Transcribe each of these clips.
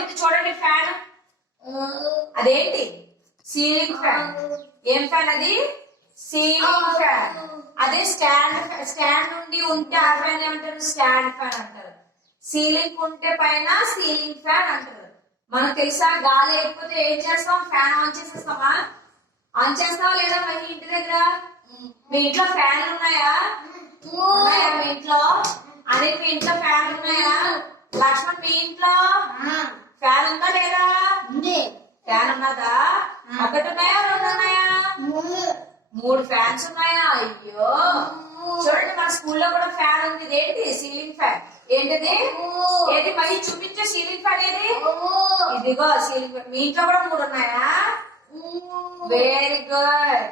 ఏముంది చూడండి ఫ్యాన్, అదేంటి సీలింగ్ ఫ్యాన్. ఏం ఫ్యాన్ అది? Ceiling fan. అదే స్టాండ్ నుండి ఉంటే ఆ ఫ్యాన్ ఏమంటారు? స్టాండ్ ఫ్యాన్ అంటారు. సీలింగ్ ఉంటే పైన సీలింగ్ ఫ్యాన్ అంటారు. మనకు తెలుసా గాలి లేకపోతే ఏం చేస్తాం? Fan on చేసేస్తామా? ఆన్ చేస్తావా లేదా? మరి ఇంటి దగ్గర మీ ఇంట్లో ఫ్యాన్లు ఉన్నాయా? ఉన్నాయా మీ ఇంట్లో? అదే మీ ఇంట్లో ఫ్యాన్లు ఉన్నాయా? లక్ష్మణ్ మీ ఇంట్లో ఫ్యాన్ ఉందా లేదా? ఫ్యాన్ ఉన్నదా? ఒకటి ఉన్నాయా రెండు ఉన్నాయా? 3 ఫ్యాన్స్ ఉన్నాయా? అయ్యో చూడండి మన స్కూల్లో కూడా ఫ్యాన్ ఉంది. ఏంటి? Ceiling fan. ఏంటిది? ఏది మళ్ళీ చూపించే సీలింగ్ ఫ్యాన్ ఏది? ఇదిగో సీలింగ్ ఫ్యాన్. మీ ఇంట్లో కూడా 3 ఉన్నాయా? Very good.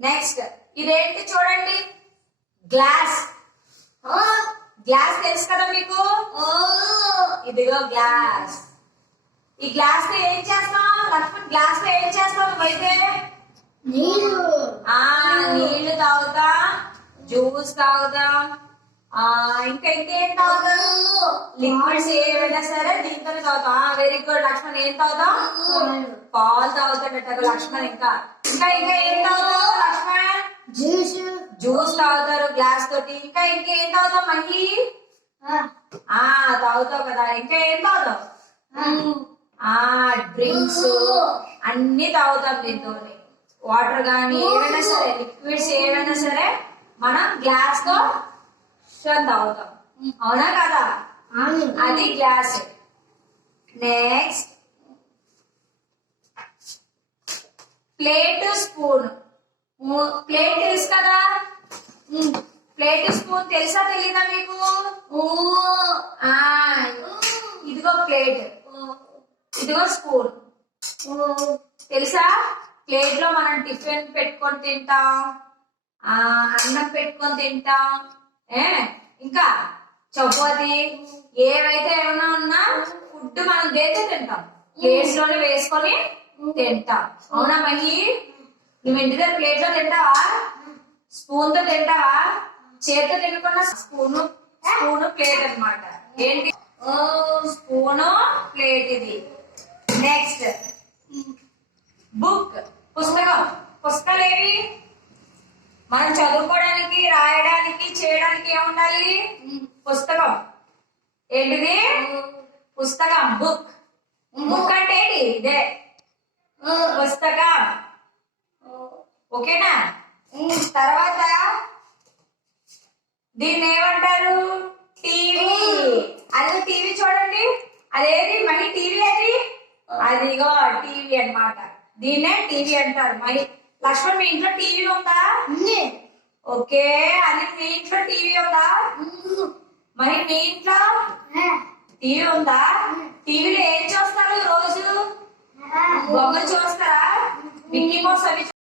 నెక్స్ట్ ఇదేంటి చూడండి? గ్లాస్. గ్లాస్ తెలుసు కదా మీకు? ఇదిగో గ్లాస్. ఈ గ్లాస్ తో ఏం చేస్తాం? లక్ష్మణ్ గ్లాస్ తో ఏం చేస్తాం నువ్వైతే? నీళ్లు తాగుతాం, జ్యూస్ తాగుతాం, ఇంకా ఇంకేం తాగుతాం? లిక్విడ్స్ ఏమైనా సరే దీంతో తాగుతాం. Very good Lakshman. ఏం తాగుతాం? పాలు తాగుతాడట లక్ష్మణ్. ఇంకా ఇంకా ఇంకా ఏం తాగుతావు లక్ష్మణ్? జ్యూస్ తాగుతారు గ్లాస్ తోటి. ఇంకా ఇంకేం తాగుతాం? మహి తాగుతావు కదా. ఇంకా ఏం తాగుతావు? డ్రింక్స్ అన్ని తాగుతాం దీంతో. వాటర్ గానీ ఏమైనా సరే లిక్విడ్స్ ఏమైనా సరే మనం గ్లాస్ తో తాగుతాం. అవునా కదా? అది glass. Next plate spoon. Plate తెలుసు కదా? ప్లేట్ స్పూన్ తెలుసా తెలీదా మీకు? ఇదిగో ప్లేట్, ఇదిగో స్పూన్. తెలుసా? ప్లేట్ లో మనం టిఫిన్ పెట్టుకొని తింటాం, అన్నం పెట్టుకొని తింటాం, ఇంకా చపాతి ఏవైతే ఏమైనా ఉన్నా ఫుడ్ మనం దేంతో తింటాం? ప్లేట్స్ లోనే వేసుకొని తింటాం. అవునా మహి? నువ్వు ఇంటి దగ్గర ప్లేట్ లో తింటావా? స్పూన్ తో తింటావా? చేతితో తినకుండా స్పూను ప్లేట్ అన్నమాట. ఏంటి? స్పూను ప్లేట్ ఇది. Next book. పుస్తకం. పుస్తకాలు ఏవి? మనం చదువుకోవడానికి, రాయడానికి, చేయడానికి ఏముండాలి? పుస్తకం. ఏంటిది? పుస్తకం. బుక్. బుక్ అంటే ఏంటి? ఇదే పుస్తకం. ఓకేనా? తర్వాత దీన్ని ఏమంటారు? టీవీ. అది టీవీ చూడండి. అదేది మరి టీవీ? అది అదిగో టీవీ అన్నమాట. దీన్నే టీవీ అంటారు. మరి లక్ష్మణ్ మీ ఇంట్లో టీవీ ఉందా? ఓకే. అది మీ ఇంట్లో టీవీ ఉందా? మరి మీ ఇంట్లో టీవీ ఉందా? టీవీలో ఏం చూస్తారు రోజు? బొమ్మలు చూస్తారా? మిక్కీ మౌస్ అవి